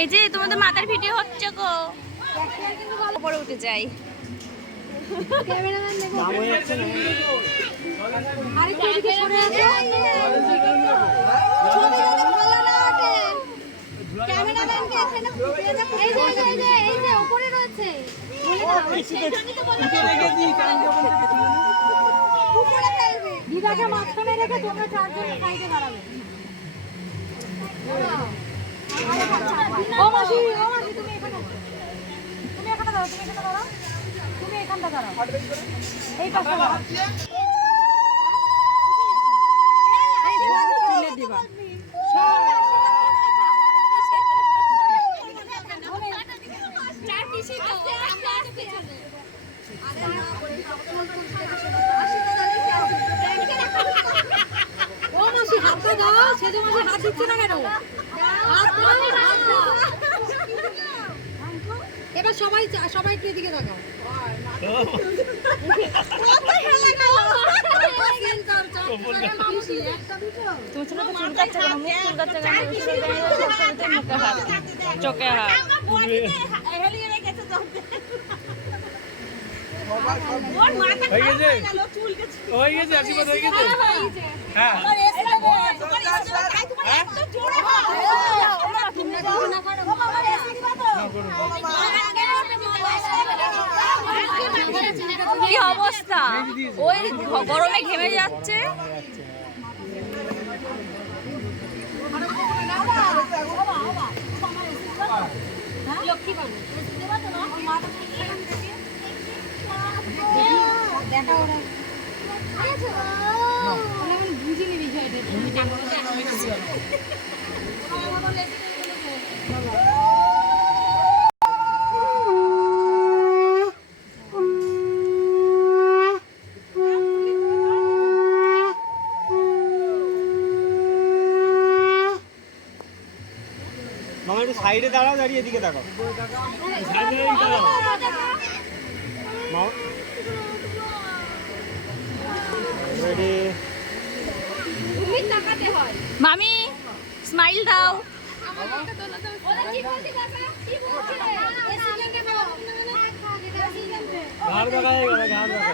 এই যে তোমাদের মাথার ভিডিও হচ্ছে গো, উপরে উঠে যাই। দিদাকে মাঝখানে রেখে তোমরা চারজন সাইডে দাঁড়াবে। ও মাসি তুমি এখানে দাঁড়াও, তুমি এখানটা দাঁড়াও, এই পাশে দাঁড়াও। দিবা ও মাসি হাতটা দাও, সেজো মাসি হাত দিচ্ছে না কেন? এবার সবাইকে এদিকে দেখাও। চোখে হাত কি অবস্থা, ওই গরমে ঘেমে যাচ্ছে। বুঝিনি বিষয়টা। মামা একটু সাইডে দাঁড়াও, দাঁড়িয়ে এদিকে দেখো। মামি স্মাইল দাও। ঘাড় বাঁকা হয়ে গেল, ঘাড় বাঁকা।